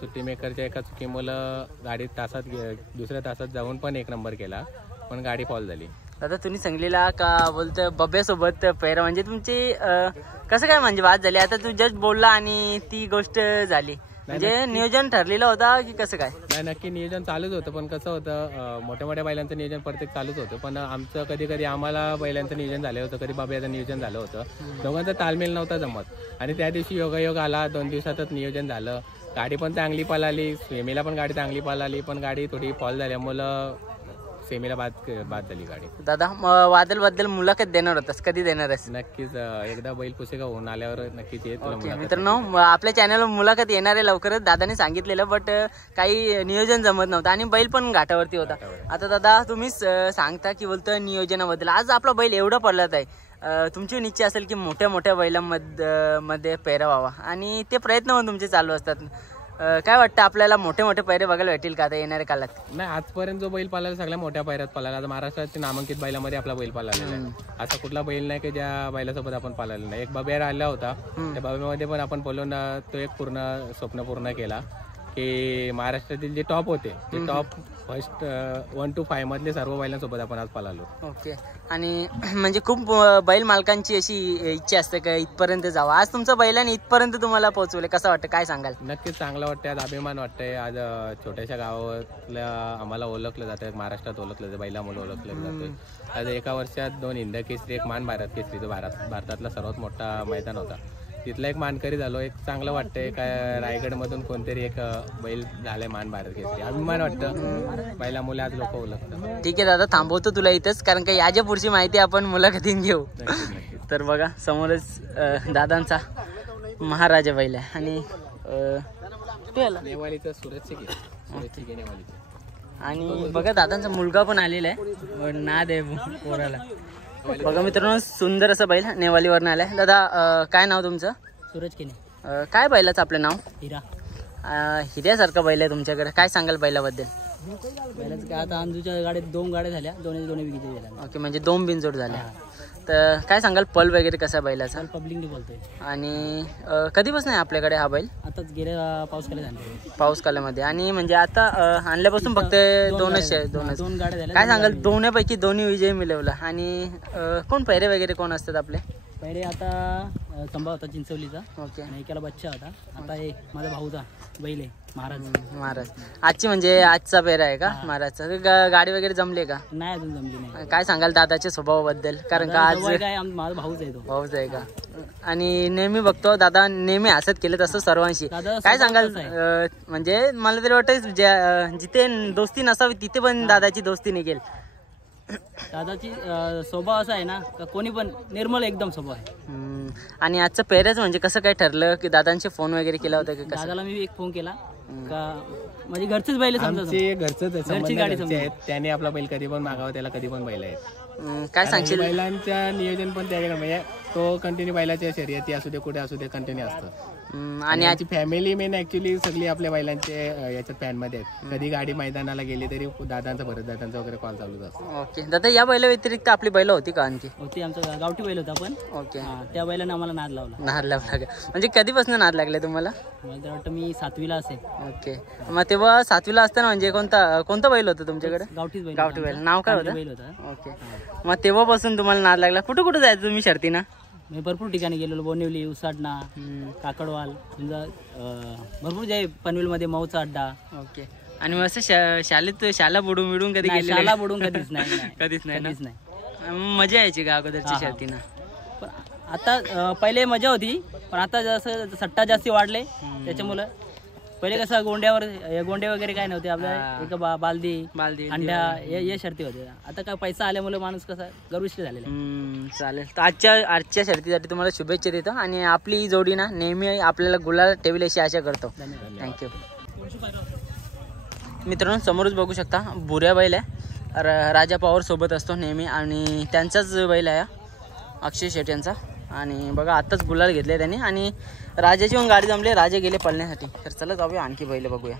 सुट्टी मेकरच्या एका चुकीमुळं गाडी दुसऱ्या तासात जाऊन पण 1 नंबर केला, पण गाडी फॉल झाली. आता तुम्ही सांगलीला का बोलतोय बब्यासोबत पैरा, म्हणजे तुमची कसं काय म्हणजे वाद झाली? आता तू जस्ट बोलला आणि ती गोष्ट झाली, म्हणजे नियोजन ठरलेलं होता की कसं काय? नाही, नक्की नियोजन चालूच होतं, पण कसं होतं मोठ्या मोठ्या बैलांचं नियोजन प्रत्येक चालूच होतं, पण आमचं कधी कधी आम्हाला बैलांचं नियोजन झालं होतं, कधी बाब्याचं नियोजन झालं होतं, दोघांचा तालमेल नव्हता जमत. आणि त्या दिवशी योगायोग आला, 2 दिवसातच नियोजन झालं, गाडी पण चांगली पळाली, सेमीला पण गाडी चांगली पळाली, पण गाडी थोडी फॉल झाल्यामुळं सेमीला बाद झाली गाडी. दादा, वादल बद्दल मुलाखत देणार होतास, कधी देणार आहेस? नक्कीच एकदा बैल पुसेगाव होऊन आल्यावर नक्कीच येत. मित्रांनो, आपल्या चॅनलवर मुलाखत येणार आहे लवकरच, दादाने सांगितलेलं, बट काही नियोजन जमत नव्हतं आणि बैल पण घाटावरती होता. आता दादा तुम्हीच सांगता की बोलतोय नियोजनाबद्दल, आज आपला बैल एवढा पडलात आहे, तुमची इच्छा असेल की मोठ्या मोठ्या बैलांमध्ये पैरा व्हावा आणि ते प्रयत्न पण तुमचे चालू असतात. काय वाटतं आपल्याला मोठे मोठे पैरे बघायला भेटेल का आता येणाऱ्या काळात? नाही, आजपर्यंत जो बैल पाळायला सगळ्या मोठ्या पैऱ्यात पाळायला, आता महाराष्ट्रातील नामांकित बैलामध्ये आपला बैल पाळलेला आहे. असा कुठला बैल नाही की ज्या बैलासोबत आपण पाळलेला नाही. एक बाब्या राहिला होता, त्या बाब्यामध्ये पण आपण बोलून तो एक स्वप्न पूर्ण केला की महाराष्ट्रातील जे टॉप होते ते टॉप फर्स्ट 1 to 5 मधले सर्व बैलांसोबत आपण आज पाळलो. ओके. आणि म्हणजे खूप बैल मालकांची अशी इच्छा असते का इथपर्यंत जावं, आज तुमचं बैलाने इथपर्यंत तुम्हाला पोहोचवले, कसं वाटतं, काय सांगाल? नक्कीच चांगलं वाटतंय, आज अभिमान वाटतंय. आज छोट्याशा गावातल्या आम्हाला ओळखलं जातं, महाराष्ट्रात ओळखलं जातं, बैलामुळे ओळखलं जातं. आज एका वर्षात 2 हिंद केसरी, 1 मान भारत केसरी, जो भारतातला सर्वात मोठा मैदान होता, तिथला एक मानकरी झालो. एक चांगलं वाटतंय काय रायगडमधून कोणतरी एक बैल झालाय मान भारत केसरी, अभिमान वाटतं, बैलामुळे आज लोक ओळखतात. ठीक आहे दादा, थांबवतो तुला इथंच, कारण का याच्या पुढची माहिती आपण मुलाखतीन घेऊ. तर बघा समोरच दादांचा महाराजा बैल आहे आणि नेवालीचा सूरज चिके नेवालीचा. आणि बघा दादांचा मुलगा पण आलेला आहे, नाद आहे पोराला. बघा मित्रांनो, सुंदर असं बैल नेवालीवरनं आलाय. दादा काय नाव तुमचं? सूरज किने. काय बैलाचं आपलं नाव? हिरा. हिऱ्यासारखं बैल आहे तुमच्याकडे, काय सांगाल बैलाबद्दल? बैलाचं काय, आता आमच्या गाडीत 2 गाड्या झाल्या, दोन्ही विकेट झाल्या. ओके, म्हणजे 2 बिनजोड झाल्या. तर काय सांगाल पल वगैरे कसा बैलाचा? पब्लिकने बोलतोय. आणि कधीपासून आहे आपल्याकडे हा बैल? आताच गेल्या पाऊस कालामध्ये. आणि म्हणजे आता आणल्यापासून फक्त 2च गाड्या झाल्या. काय सांगाल, दोन्हीपैकी 2 विजय मिळवला. आणि कोण पैरे वगैरे कोण असतात आपले? पहिले आता संभा होता चिंचवलीचा. ओके. आणि एकाला बच्चा होता. आता हे माझा भाऊचा बैल आहे महाराज. आजची म्हणजे आजचा पेरा आहे का महाराजचा? गाडी वगैरे जमली का? नाही, अजून जमली नाही. काय सांगाल दादाच्या स्वभावाबद्दल? कारण का आज काय माझा भाऊच आहे, तो भाऊच आहे का? आणि नेहमी बघतो दादा नेहमी हसत केलं तसं सर्वांशी. काय सांगाल, म्हणजे मला तरी वाटतं जिथे दोस्ती नसावी तिथे पण दादाची दोस्ती निघेल. दादाची स्वभाव असा आहे ना, कोणी पण निर्मल एकदम स्वभाव आहे. आणि आजचं पेरच म्हणजे कसं काय ठरलं की दादांचे फोन वगैरे केला होता की? दादाला मी एक फोन केला का म्हणजे घरचेच बैल घरची गाडी आहेत, त्याने आपला बैल कधी पण मागावा, त्याला कधी पण बैल आहेत. काय सांगशील? बैलांच्या नियोजन पण त्याच्याकडे, म्हणजे तो कंटिन्यू बैलाच्या शर्यती असू दे कुठे असू दे कंटिन्यू असतं. आणि आजची फॅमिली मेन ऍक्च्युली सगळी आपल्या बैलांचे याच्यात फॅन मध्ये आहेत. कधी गाडी मैदानाला गेली तरी दादांचा भरत दादांचा वगैरे कॉल चालूच असतो. ओके दादा, या बैला व्यतिरिक्त आपली बैल होती का आणखी? होती, आमचा गावठी बैल होता. पण ओके, त्या बैलाने आम्हाला नाद लावला. नाद लावला का? म्हणजे कधीपासून नाद लागले तुम्हाला? मला तर वाटतं मी 7वीला असेल. ओके, मग तेव्हा 7वीला असताना म्हणजे कोणता बैल होता तुमच्याकडे? गावठी बैल. नाव काय होतं? ओके, मग तेव्हापासून तुम्हाला नाद लागला. कुठं जायचं तुम्ही शर्तीना? मी भरपूर ठिकाणी गेलेलो, बोनिवली, उसाडणा, काकडवाल, समजा भरपूर जे पनवेलमध्ये मऊचा अड्डा. ओके. आणि मग असं शाला बुडून मिळून कधी गेले? शाला बुडून कधीच नाही. कधीच नाही. मजा यायची का अगोदरची शर्तीना? पण आता पहिले मजा होती, पण आता जसं सट्टा जास्ती वाढले त्याच्यामुळं. पहिले कसं गोंडे वगैरे काय नव्हते आपल्या, एक बालदी अंड्या या शर्ती होते. आता काय पैसा आल्यामुळे माणूस कसा गर्विष्ठ झालेला. चालेल, तर आजच्या शर्तीसाठी तुम्हाला शुभेच्छा देतो आणि आपली ही जोडी ना नेहमी आपल्याला गुलाल ठेवेल अशी आशा करतो. थँक्यू. मित्रांनो समोरच बघू शकता बुऱ्या बैल आहे. राजा पवार सोबत असतो नेहमी आणि त्यांचाच बैल आहे अक्षय शेट यांचा. आणि बघा आत्ताच गुलाल घेतले त्यांनी आणि राजाची पण गाडी जमली, राजा गेले पळण्यासाठी. तर चला जाऊया आणखी बैल बघूया.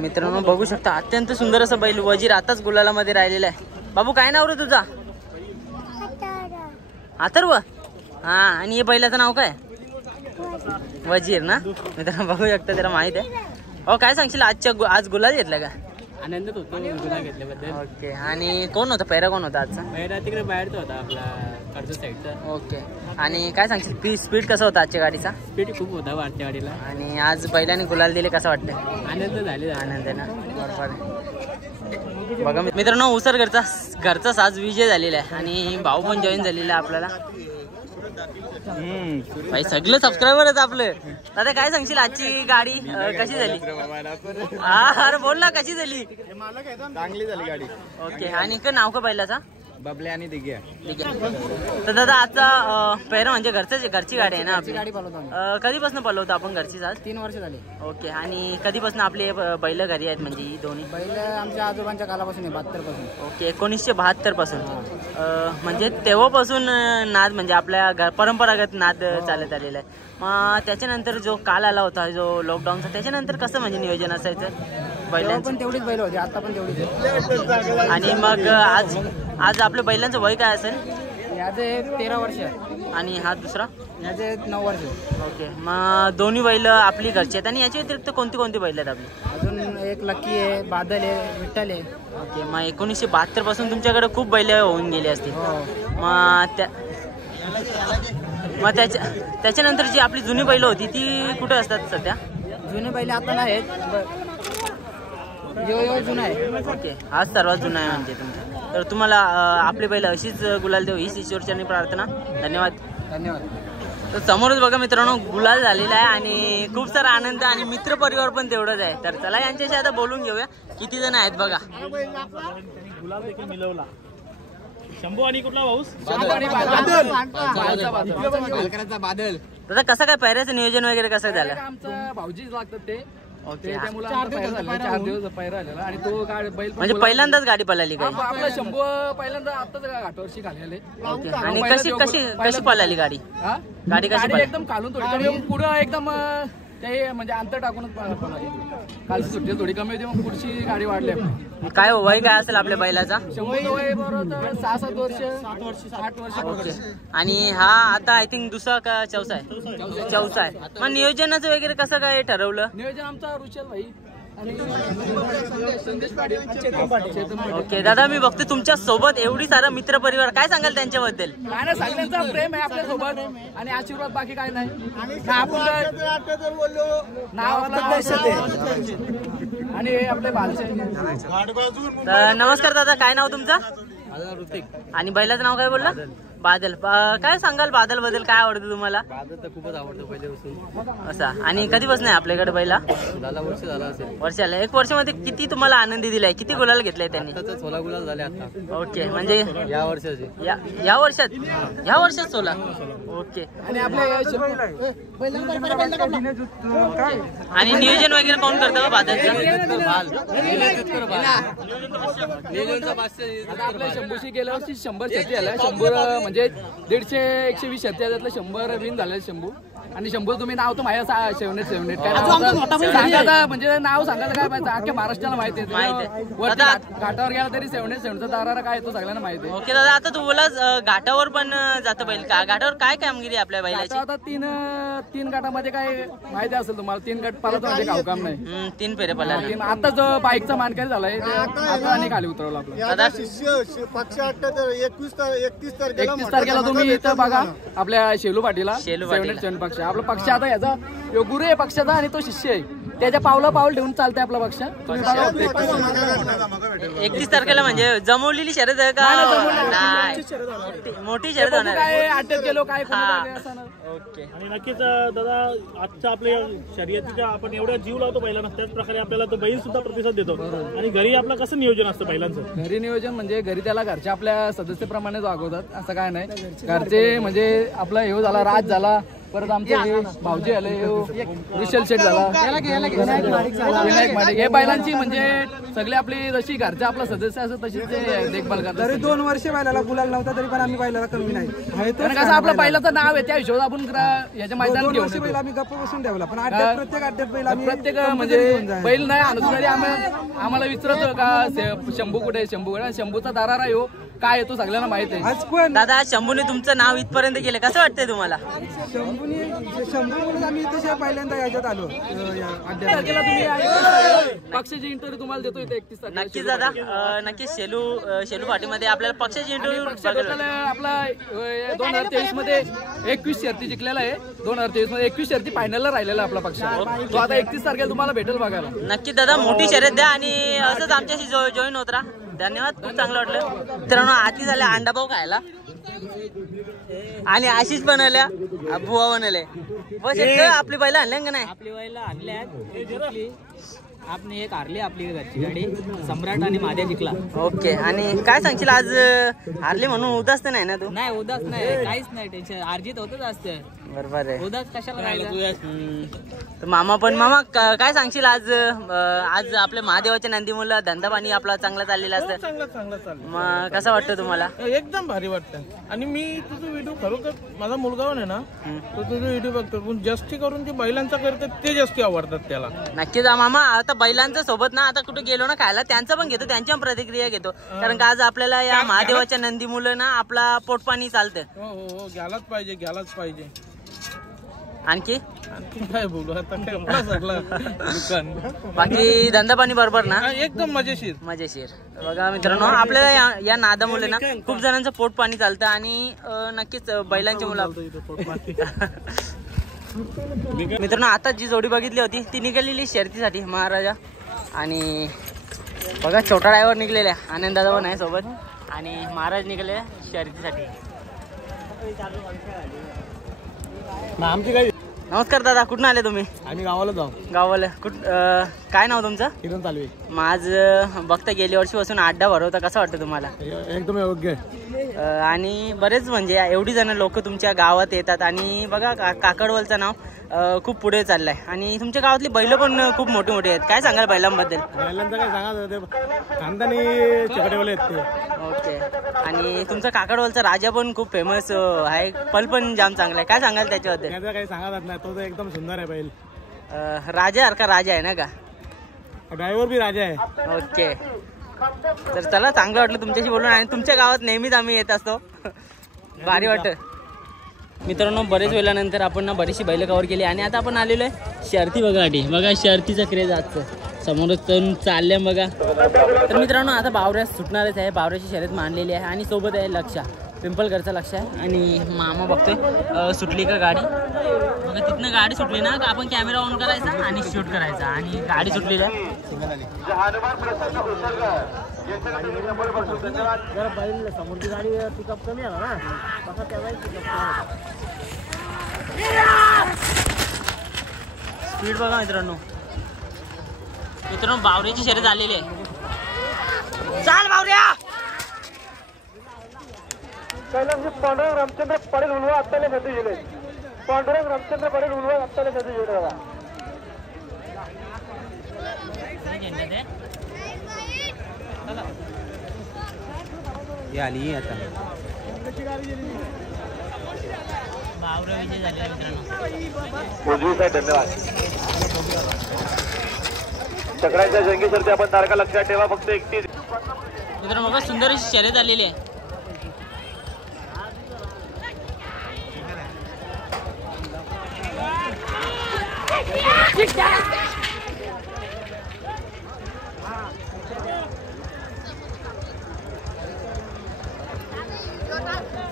मित्रांनो बघू शकता अत्यंत सुंदर असं बैल वजीर आताच गुलालामध्ये राहिलेला आहे. बाबू काय नाव रे तुझा? अथर्व. हा आणि हे बैलाचं नाव काय? वजीर ना. मित्रांनो बघू शकता त्याला माहित आहे. हो काय सांगशील आज गुलाल घेतला का? आनंदच होतो गुलाल घेतल्याबद्दल. ओके आणि कोण होता पैरा कोण होता आजचा? पहिला तिकडे बाहेरचा होता आपला कर्जत साईडचा. ओके आणि काय सांगशील स्पीड कसा होता आजच्या गाडीचा? स्पीड खूप होता वाटत्या गाडीला. आणि आज बैलाने गुलाल दिले कसं वाटतं? आनंद झाले. आनंद आहे ना. बरोबर. बघा मित्रांनो उसर घरचा साज विजय झालेला आहे आणि भाऊ पण जॉईन झालेला आहे आपल्याला. भाई सगळं सबस्क्रायबरच आपलं. दादा काय सांगशील आजची गाडी कशी झाली? अरे बोल ना कशी झाली? चांगली झाली गाडी. ओके आणि नाव का बैलाचा? बबले आणि दिग्या. ठीक आहे. तर दादा आजचा पहिला म्हणजे घरची गाडी आहे ना आपली? गाडी पळवतो. कधीपासून पळवतो आपण घरची साज? 3 वर्ष झाली. ओके आणि कधीपासून आपले बैल घरी आहेत म्हणजे ही दोन्ही? बैल आमच्या आजोबांच्या कालापासून आहे 72 पासून. ओके 1972 पासून. म्हणजे तेव्हापासून नाद म्हणजे आपल्या परंपरागत नाद चालत आलेला आहे. मग त्याच्यानंतर जो काल आला होता जो लॉकडाऊनचा त्याच्यानंतर कसं म्हणजे नियोजन असायचं बैलांचं? पण तेवढीच बैल होती आता पण तेवढीच. आणि मग आज आपल्या बैलांचं वय काय असेल? याचे 13 वर्ष आहे आणि हा दुसरा? याचे 9 वर्ष. ओके मग दोन्ही बैल आपली घरची आहेत. आणि याच्या व्यतिरिक्त कोणती बैल आहेत आपली? अजून एक लक्की आहे, बादल आहे, विठ्ठल आहे. ओके मग 1972 पासून तुमच्याकडे खूप बैल होऊन गेली असतील. मग त्याच्यानंतर जी आपली जुनी बैल होती ती कुठे असतात सध्या? जुने बैल आता नाहीत. जुना आहे. ओके हाच सर्वात जुना आहे म्हणजे तुमचा. तर तुम्हाला आपली बैल अशीच गुलाल देऊ हीच ईश्वरचरणी प्रार्थना. धन्यवाद. धन्यवाद. तर समोरच बघा मित्रांनो गुलाल झालेला आहे आणि खूप सारा आनंद आणि मित्र परिवार पण तेवढंच आहे. तर चला यांच्याशी आता बोलून घेऊया किती जण आहेत बघा. गुलाल देखील मिळवला. शंभू आणि कुठला भाऊस? बादल. दादा कसं काय पायऱ्याचं नियोजन वगैरे कसं झालं? आमचं भाऊजीच लागतात ते. ओके 4 दिवस पायरा झालेला आणि तो बैल म्हणजे पहिल्यांदाच गाडी पळाली काय? आपला शंभू पहिल्यांदा आताच घाटावरशी घालेले. ओके आणि कशी पळाली गाडी? गाडी कशी एकदम काढून थोडी पुढं एकदम ते म्हणजे अंतर टाकूनच पळाली. कालची सुट्टी थोडी कमी होती मग पुढची गाडी वाढली. काय वय काय असेल आपल्या बैलाचा? शंभू वय बरोबर 6-7 वर्ष 8 वर्ष. ओके आणि हा आता आय थिंक दुसरा का चौथा आहे? चौथा आहे. मग नियोजनाचं वगैरे कसं काय ठरवलं? नियोजन आमचा रुचल भाई आणि ओके दादा मी बघते तुमच्या सोबत एवढी सारा मित्र परिवार काय सांगाल त्यांच्याबद्दल? काय ना सगळ्यांचा प्रेम आहे आपल्या सोबत आणि आशीर्वाद बाकी काय नाही. आणि आपले बालशे. नमस्कार दादा काय नाव तुमचं? आणि बैलाचं नाव काय बोलला? बादल. काय सांगाल बादल बद्दल काय आवडतं तुम्हाला? बादल तर खूपच आवडतं पहिल्यापासून. असा आणि कधीपासून आहे आपल्याकडे बैला? वर्ष झाला असेल. वर्ष झालं. 1 वर्षामध्ये किती तुम्हाला आनंदी दिलाय? किती गुलाल घेतलाय त्यांनी? 16 गुलाल झाले आता. ओके म्हणजे या वर्षाचे या वर्षात 16. ओके आणि आपल्या आणि नियोजन वगैरे कोण करतं बादलचं? आपल्या शंभूशी गेल्या वर्षी 100 शर्ती झाल्या. 100 म्हणजे 150-120 शर्ती त्यातलं 100 विन झाले शंभू. आणि शंभू तुम्ही नाव तर माहिती शेवनेट सांगायचं म्हणजे नाव सांगायचं काय माहिती अख्ख्या महाराष्ट्राला माहिती आहे. घाटावर गेला तरी शेवनेटचा दारारा काय तो सगळ्यांना माहिती आहे. ओके दादा आता तुम्हाला घाटावर पण जातं बैल का? घाटावर काय कामगिरी आपल्या बैलाची? आता 3 गटामध्ये काय माहिती असेल तुम्हाला? 3 गट पाला म्हणजे गाव काम नाही. 3 फेरे पळाले. आता जो बाईकचा मानकरी झालाय आता आणि खाली उतरवला आपला. शिष्य पक्ष 31 तारखेला तुम्ही इथं बघा आपल्या शेलू पाटीला पक्ष. आपला पक्ष आता याचा गुरु आहे पक्षाचा आणि तो शिष्य आहे. त्याच्या पावलं ठेवून चालतंय आपला पक्ष. 31 तारखेला म्हणजे जमवलेली शर्यत आहे का? मोठी शर्यत होणार काय अटक केलो काय. ओके आणि नक्कीच दादा आजच्या आपल्या शर्यतीच्या आपण एवढ्या जीव लावतो बैलांना त्याच प्रकारे आपल्याला तो बैल सुद्धा प्रतिसाद देतो. आणि घरी आपलं कसं नियोजन असतं बैलांचं? घरी नियोजन म्हणजे घरी त्याला घरच्या आपल्या सदस्याप्रमाणे वागवतात असं काय नाही. घरचे म्हणजे आपला हे झाला राज झाला परत आमचे हे भाऊजी आले विशाल शेठ झाला विनायक माडिक हे बैलांची म्हणजे सगळे आपली जशी घरचे आपला सदस्य असं तशीच ते देखभाल करतात. तरी 2 वर्ष बैलाला गुलाल नव्हता तरी पण आम्ही बैलाला कमी नाही कारण कसं आपलं बैलाचं नाव आहे त्या हिशोबात आपण याच्या मैदान घेऊन येतो. बैल आम्ही गप्प बसून ठेवला पण अड्ड्यात प्रत्येक अड्ड्यात बैल आम्ही प्रत्येक म्हणजे बैल नाही आणत तरी आम्हाला विचारतो का शंभू कुठे शंभू कुठे शंभूचा दारारा येऊ काय येतो सगळ्यांना माहित आहे. आज पण दादा शंभूने तुमचं नाव इथपर्यंत केलं कसं वाटतंय तुम्हाला? शंभूमुळे आम्ही तशा पहिल्यांदा याच्यात आलो तारखेला तुम्ही पक्षाची इंटरव्ह्यू तुम्हाला देतो इथे 31 तारखेला. नक्कीच दादा नक्कीच शेलू पाटीमध्ये आपल्याला पक्षाची इंटरव्ह्यू आपला 2023 मध्ये 21 शर्ती जिंकलेला आहे. 2023 मध्ये 21 शर्ती फायनलला राहिलेला आपला पक्ष तो आता 31 तारखेला तुम्हाला भेटेल बघायला. नक्की दादा मोठी शर्यत द्या आणि असंच आमच्याशी जॉईन होत राहा. धन्यवाद खूप चांगलं वाटलं. मित्रांनो आधी झाल्या अंडा पाव खायला आणि आशिष पण आल्या बुवा पण आले. बस आपली बैल आणल्या का नाही? आपली बैला आणल्या आपण एक हारली आपली घरची गाडी सम्राट आणि माझ्या जिंकला. ओके आणि काय सांगशील आज हारली म्हणून उदास तर नाही ना तू? नाही उदास नाही काहीच नाही टेन्शन अर्जित होतच असतं बरोबर आहे. उदास कशाला राहिलं. मामा पण मामा काय सांगशील आज आपल्या महादेवाच्या नंदी मुलं धंदा पाणी आपला चांगला चाललेला असतं. चांगला चाललं मग कसं वाटतं तुम्हाला? एकदम भारी वाटतं. आणि मी तुझं व्हिडिओ खरोखर माझा मुलगा आहे ना तो तुझं व्हिडिओ बघतो पण जास्ती करून जे बैलांचा करतात ते जास्ती आवडतात त्याला. नक्कीच मामा आता बैलांच्या सोबत ना आता कुठे गेलो ना खायला त्यांचं पण घेतो त्यांची पण प्रतिक्रिया घेतो कारण का आज आपल्याला या महादेवाच्या नंदी मुलं ना आपला पोटपाणी चालतं. हो हो हो घ्यायलाच पाहिजे. आणखी काय बोलू आता काय आपला सगळं दुकान बाकी धंदा पाणी बरोबर ना? एकदम मजेशीर. बघा मित्रांनो आपल्याला या नादामुळे ना खूप जणांचं पोट पाणी चालतं आणि नक्कीच बैलांची मुलं मित्रांनो आता जी जोडी बघितली होती ती निघालेली शर्यतीसाठी महाराजा आणि बघा छोटा ड्रायव्हर निघलेला आनंद दादा पण आहे सोबत आणि महाराज निघाले शर्यतीसाठी. नमस्कार दादा कुठून आले तुम्ही? आणि गावाला जाऊ गावाला काय नाव तुमचं? किरण चालू माझं बघता गेल्या वर्षीपासून अड्डा भरवता कसं वाटतं तुम्हाला? एकदम योग्य. आणि बरेच म्हणजे एवढी जण लोक तुमच्या गावात येतात आणि बघा काकडवलचं नाव खूप पुढे चाललंय आणि तुमच्या गावातली बैल पण खूप मोठी मोठी आहेत. काय सांगाल बैलांबद्दल? बैलांचं काय सांगा खानदानी चकडेवाले आहेत ते. ओके आणि तुमचा काकडवलचा राजा पण खूप फेमस आहे पल पण जाम चांगला आहे. काय सांगाल त्याच्याबद्दल? त्याचं काही सांगत नाही तो तर एकदम सुंदर आहे बैल. राजा सारखा राजा आहे ना का? ड्रायव्हर बी राजा आहे. ओके तर चला चांगलं वाटलं तुमच्याशी बोलून आणि तुमच्या गावात नेहमीच आम्ही येत असतो भारी वाटतं. मित्रांनो बरेच वेळानंतर आपण ना बरीचशी बैल कव्हर केली आणि आता आपण आलेलो आहे शर्ती बघासाठी. बघा शर्तीचा क्रेज आजचं समोरच तर चाललंय बघा. तर मित्रांनो आता बावऱ्या सुटणारच आहे. बावऱ्याची शर्यत मांडलेली आहे आणि सोबत आहे लक्षा पिंपलगडचा लक्ष आहे आणि मामा बघतोय सुटली का गाडी. बघा तिथनं गाडी सुटली ना का आपण कॅमेरा ऑन करायचा आणि शूट करायचा आणि गाडी सुटलेली आहे. समोरची गाडी पिकअप कमी आला ना तसा स्पीड बघा मित्रांनो. बावऱ्याची शर्यत आलेली आहे. चाल बावऱ्या. पांडुरंग रामचंद्र पडेल उलवा आत्ताले नदी गेले. पांडुरंग रामचंद्र पडेल उलवा आत्ताले नदी गेले बघा. आली आता बावरा विजय झालेला मित्रांनो. धन्यवाद. चक्राच्या जंगी सरते आपण तारखा लक्षात ठेवा फक्त 31 मित्रांनो. बघा सुंदर अशी शर्यत आलेली आहे.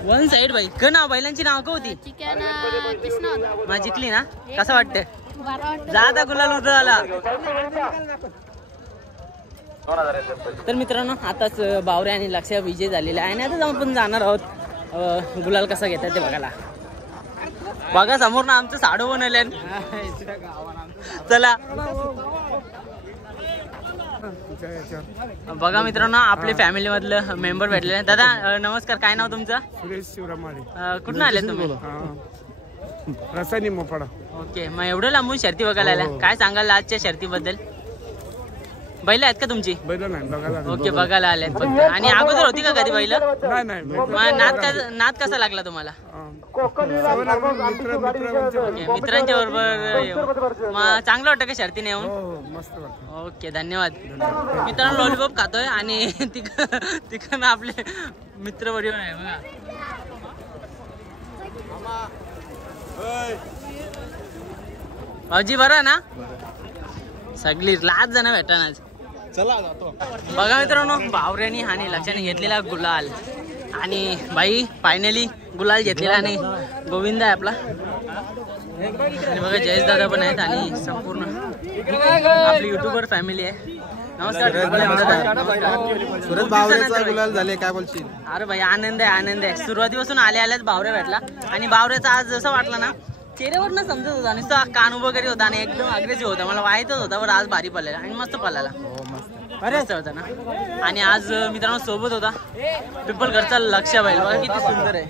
वन साइड बाई का नाव बैलांची नाव का होती? माझी जिंकली ना कसं वाटतं? जाता गुलाल उद्या आला. तर मित्रांनो आताच बावरे आणि लक्ष विजय झालेला आहे आणि आता आपण जाणार आहोत गुलाल कसा घेतात ते बघायला. बघा समोर ना आमचं साडू बनवले. चला बघा मित्रांनो आपले फॅमिली मधलं मेंबर भेटले. दादा नमस्कार काय नाव तुमचं? सुरेश शिवराम माळी. कुठून आले तुम्ही? रसायनी मोपाडा. ओके, मग एवढं लांबून शर्ती बघायला आल्या, काय सांगाल आजच्या शर्तीबद्दल? बैल आहेत का तुमची? बैल नाही बघायला. ओके, बघायला आल्यात फक्त. आणि अगोदर होती का कधी बैल? नाही नाही मग नाद कसा लागला तुम्हाला? ओके, मित्रांच्या बरोबर. मग चांगलं वाटतं का शर्तीने येऊन? मस्त वाटतं. ओके, धन्यवाद. मित्रांनो लॉलीपॉप खातोय आणि तिकडनं आपले मित्र बरोबर आहे बघा. भाऊजी बरं ना? सगळी लाज जण भेटणार. चला जातो. बघा मित्रांनो, बावऱ्यानी आणि लक्षाने घेतलेला गुलाल. आणि बाई फायनली गुलाल घेतलेला आणि गोविंद आहे आपला. आणि बघा जयेश दादा पण आहेत आणि संपूर्ण आपली युट्यूबर फॅमिली आहे. नमस्कार. सुरत बावऱ्याचा गुलाल झाले, काय बोलशील? अरे भाई आनंद आहे, आनंद आहे. सुरुवातीपासून आल्याच बावऱ्या भेटला आणि बावऱ्याचा आज जसं वाटलं ना, चेहऱ्यावर ना समजत होता, नुसता कान उभं वगैरे होता आणि एकदम अग्रेसिव्ह होता. मला माहितच होता पण आज भारी पडलेला आणि मस्त पडलेला. मस्त होता ना. आणि आज मित्रांनो सोबत होता पिंपळगडचा लक्ष बैल. बघा किती सुंदर आहे.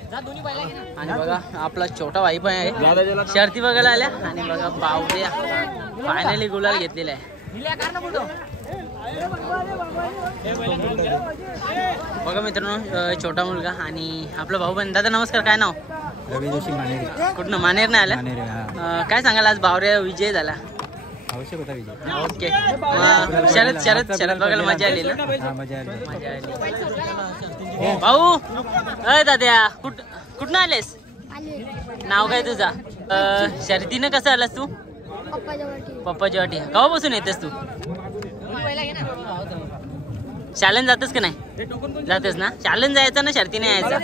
आणि बघा आपला छोटा भाई पण आहे. शर्ती बघायला आल्या आणि बघा बावऱ्या फायनली गुलाल घेतलेला आहे. बघा मित्रांनो छोटा मुलगा आणि आपला भाऊ पण. दादा नमस्कार, काय नाव? रवी जोशी मानेरी. कुठनं? मानेर नाही आला. काय सांगाल आज बावऱ्या विजय झाला? आवश्यक होता विजय. ओके, शरद बघायला मजा आली ना? मजा आली. मजा आली. भाऊ अय दाद्या कुठनं आलेस? नाव काय तुझा? शर्तीनं कसं आलास तू? पप्पाच्या वाटी. केव्हापासून येतेस तू? शाळेत जातेस का नाही? जातेस ना? शाळेत जायचं ना, शर्तीने यायचं.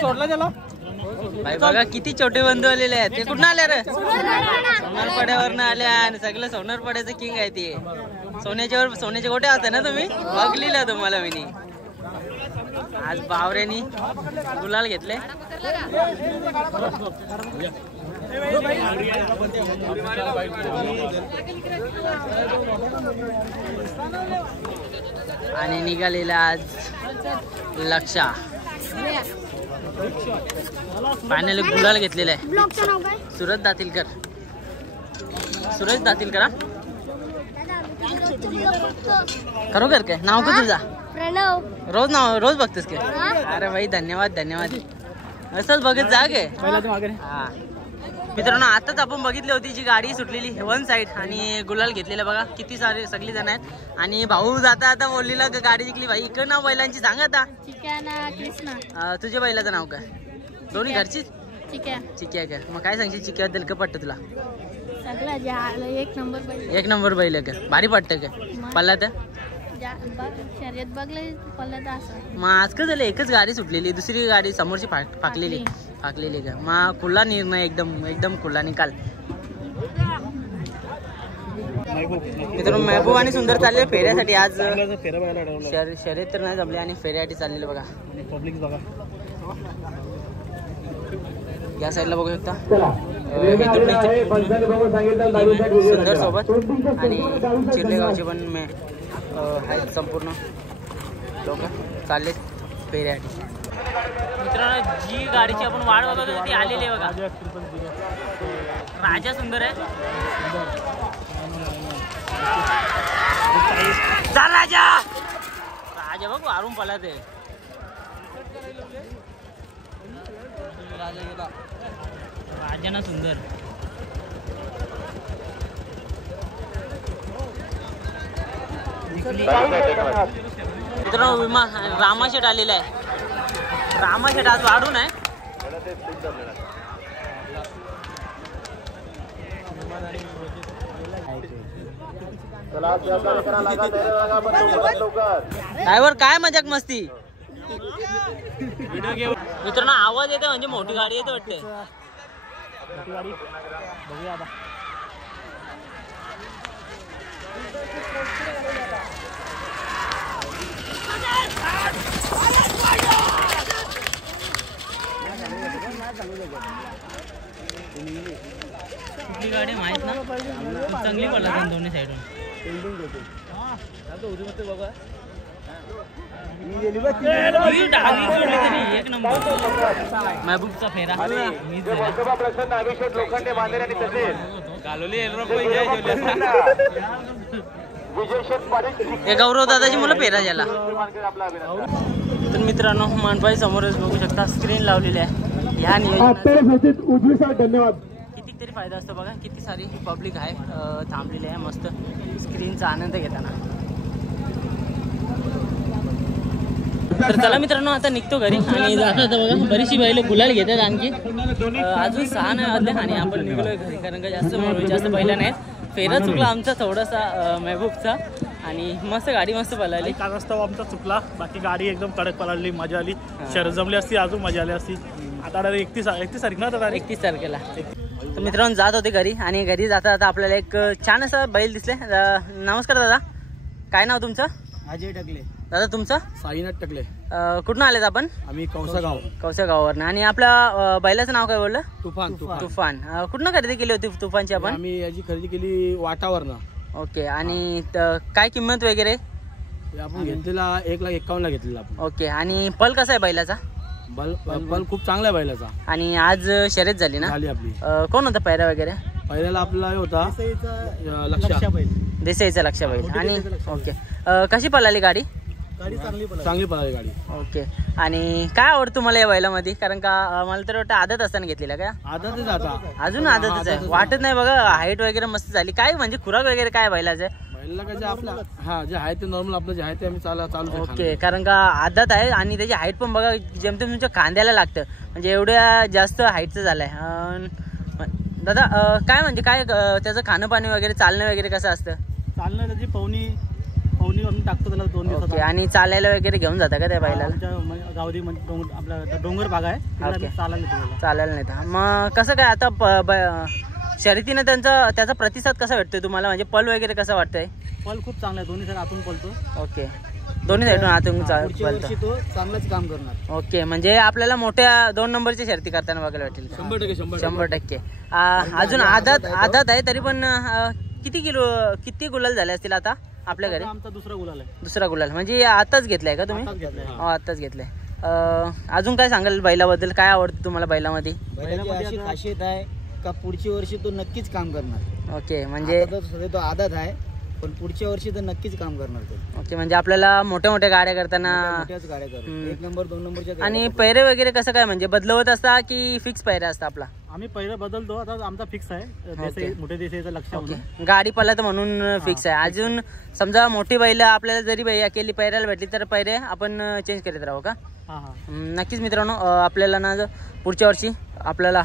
भाई बघा किती छोटे बंधू आलेले आहेत. ते कुठं आले रे? सोनारपाड्यावरनं आल्या आणि सगळं सोनारपाड्याचं किंग आहे ते. सोन्याचे गोटे होते ना तुम्ही? बघलीला तुम्हाला मी. आज बावऱ्यानी गुलाल घेतले. आणि निघालेला आज लक्षा फायनली गुलाल घेतलेला आहे. सुरज दातीलकर. सुरेश दातीलकर. खरोखर काय नाव का तुझा? रोज बघतेस काय? अरे भाई धन्यवाद धन्यवाद. असंच बघत जा गे. हा मित्रांनो, आताच आपण बघितली होती जी गाडी सुटलेली वन साइड आणि गुलाल घेतलेला. बघा किती सारे सगळी जण आहेत. आणि भाऊ जाता आता बोललेला गाडी जिंकली. भाई इकडं नाव बैलांची सांग आता. तुझ्या बैलाचं नाव काय? दोन्ही घरचीच? चिक्या का? मग काय सांगशील चिक्याबद्दल? का पटतं तुला? एक नंबर बैल का? भारी पटतं का? पल्ला तर मग आज का झालं? एकच गाडी सुटलेली, दुसरी गाडी समोरची फाकलेली का? मग खुला निर्णय, एकदम खुला निकाल. मित्रांनो महबूब आणि सुंदर चालले फेऱ्यासाठी. आज शर्यत तर नाही जमले आणि फेऱ्यासाठी चाललेले. बघा या साईडला बघू शकता सुंदर सोबत आणि चिरलेगावचे पण आहेत. संपूर्ण लोक चालले फेऱ्यासाठी. मित्रांनो जी गाडीची आपण वाट बघत होती ती आलेली आहे. बघा राजा सुंदर आहे. राजा बघ वारून पळत आहे. राजा ना सुंदर. मित्रांनो विमा रामाशेट आलेला आहे. रामाशेट आज वाढून आहे. ड्रायव्हर काय मजाक मस्ती. मित्रांनो आवाज येते म्हणजे मोठी गाडी येते वाटते. बघूया आता. कुठली गाडी माहित ना? चांगली पडला दोन्ही साईडून. एक नंबर महबूबचा फेरा प्रसन्न अभिषेक लोखंडे बांधेर आणि तसेच हे गौरव दादाची मुलं पेरा ज्याला. तर मित्रांनो मानपाई समोरच बघू शकता स्क्रीन लावलेली आहे. ह्या नियोजनाचा धन्यवाद. कितीतरी फायदा असतो बघा. किती सारी पब्लिक आहे थांबलेली आहे मस्त स्क्रीनचा आनंद घेताना. तर चला मित्रांनो आता निघतो घरी आणि जाता आता बघा बरीचशी बैल गुलाल घेतात आणखी. अजून 6 नाही वाजले आणि आपण निघलोय घरी कारण का जास्त बैला नाहीत. फेरा चुकला आमचा थोडासा महबूबचा आणि मस्त गाडी मस्त पळाली. कारणास्तव आमचा चुकला. बाकी गाडी एकदम कडक पळाली. मजा आली. शरद जमली असती अजून मजा आली असती. आता 31 तारीख ना. 31 तारखेला. तर मित्रांनो जात होते घरी आणि घरी जाता जाता आपल्याला एक छान असं बैल दिसले. नमस्कार दादा, काय नाव तुमचं? अजय टकले. दादा तुमचं? साईनाथ टकले. कुठून आलेत आपण? आम्ही कौसागाव. कौसागाववरून. आणि आपल्या बैलाचं नाव काय बोललं? तुफान. कुठनं खरेदी केली होती तुफानची आपण? आम्ही याची खरेदी केली वाटावरनं. ओके. आणि काय किंमत वगैरे? आपण घेतलेला 1,51,000 घेतलेला आपण. ओके. आणि पल कसा आहे बैलाचा? बल खूप चांगला आहे बैलाचा. आणि आज शर्यत झाली ना? झाली आपली. कोण होता पैरा वगैरे? पहिल्याला आपला होता देसाईचा लक्ष बैल. आणि ओके कशी पळाली गाडी? चांगली पळाली गाडी. ओके. आणि काय आवडतं तुम्हाला या बैलामध्ये? कारण का मला तर वाटतं आदत असताना घेतलेला का? आदतच आता अजून आदतच आहे. वाटत नाही बघा. हाईट वगैरे मस्त झाली. काय म्हणजे खुराक वगैरे काय बैलाचं? बैलाला कसं आपला जे आहे ते नॉर्मल आपलं जे आहे ते आम्ही चालू. ओके. कारण का आदत आहे आणि त्याची हाईट पण बघा जेमतेम तुमच्या खांद्याला लागतं. म्हणजे एवढ्या जास्त हाईटचं झालंय. दादा काय म्हणजे काय त्याचं खाणं पाणी वगैरे चालणं वगैरे कसं असतं? चालणं त्याची पवनी टाकतो त्याला 2 दिवसात. ओके. आणि चालायला वगैरे घेऊन जाता का त्या बैलाला? गावदी आपला डोंगर भाग आहे चालायला नाही. मग कसं काय आता शर्यतीनं त्याचा प्रतिसाद कसा भेटतोय तुम्हाला? म्हणजे पल वगैरे कसं वाटतंय? पल खूप चांगला आहे. दोन्ही साईड आतून पलतो. ओके. दोन्ही साईडून आतून तो चांगलंच काम करणार. ओके. म्हणजे आपल्याला मोठ्या 2 नंबरची शर्यती करताना बघायला भेटेल. 100%. अजून आदत आहे तरी पण किती गुलाल झाले असतील आता आपल्या घरी? आमचा दुसरा गुलाल. म्हणजे आताच घेतलाय का तुम्ही? आताच घेतलाय. अजून काय सांगाल बैलाबद्दल? काय आवडतं तुम्हाला बैलामध्ये? बैलामध्ये खासियत आहे का पुढच्या वर्षी तो नक्कीच काम करणार. ओके. म्हणजे तो आदत आहे पण पुढच्या वर्षी तर नक्कीच काम करणार तो. ओके. म्हणजे आपल्याला मोठ्या गाड्या करताना गाड्या 1 नंबर 2 नंबरच्या. आणि पैरे वगैरे कसं काय म्हणजे बदलवत असता की फिक्स पैरा असता आपला? आम्ही पैरा बदलतो. आता आमचा फिक्स आहे. मोठ्या देशाचं लक्ष. गाडी पळत म्हणून फिक्स आहे. अजून समजा मोठी बैल आपल्याला जरी अकेली पैऱ्याला भेटली तर पैरे आपण चेंज करीत राहू का? नक्कीच मित्रांनो आपल्याला ना पुढच्या वर्षी आपल्याला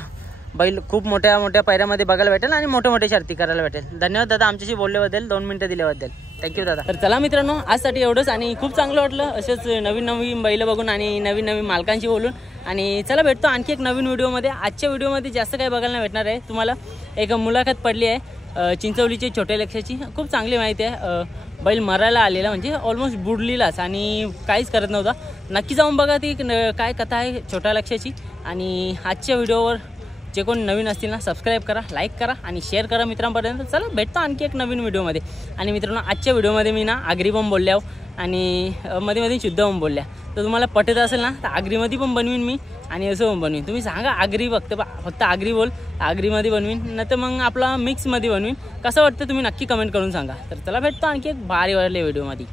बैल खूप मोठ्या पैऱ्यामध्ये बघायला भेटेल आणि मोठ्या शर्ती करायला भेटेल. धन्यवाद दादा आमच्याशी बोलल्याबद्दल, 2 मिनिटं दिल्याबद्दल. थँक्यू दादा. तर चला मित्रांनो आजसाठी एवढंच आणि खूप चांगलं वाटलं असेच नवीन बैल बघून आणि नवीन मालकांशी बोलून. आणि चला भेटतो आणखी एक नवीन व्हिडिओमध्ये. आजच्या व्हिडिओमध्ये जास्त काही बघायला नाही भेटणार आहे. तुम्हाला एक मुलाखत पडली आहे चिंचवलीची छोट्या लक्षाची. खूप चांगली माहिती आहे. बैल मरायला आलेला म्हणजे ऑलमोस्ट बुडलीलाच आणि काहीच करत नव्हता. नक्की जाऊन बघा ती काय कथा आहे छोट्या लक्षाची. आणि आजच्या व्हिडिओवर जे कोण नवीन असतील ना सबस्क्राईब करा, लाईक करा आणि शेअर करा मित्रांपर्यंत. चला भेटतो आणखी एक नवीन व्हिडिओमध्ये. आणि मित्रांनो आजच्या व्हिडिओमध्ये मी ना आगरी बॉम्ब बोलल्या आणि मध्ये शुद्ध बॉम्ब बोलल्या. तर तुम्हाला पटत असेल ना तर आगरीमध्ये पण बनवीन मी आणि असं पण बनवीन. तुम्ही सांगा आगरी फक्त आगरी बोल, आगरीमध्ये बनवीन नाही तर मग आपला मिक्समध्ये बनवीन. कसं वाटतं तुम्ही नक्की कमेंट करून सांगा. तर चला भेटतो आणखी एक भारी व्हिडिओमध्ये.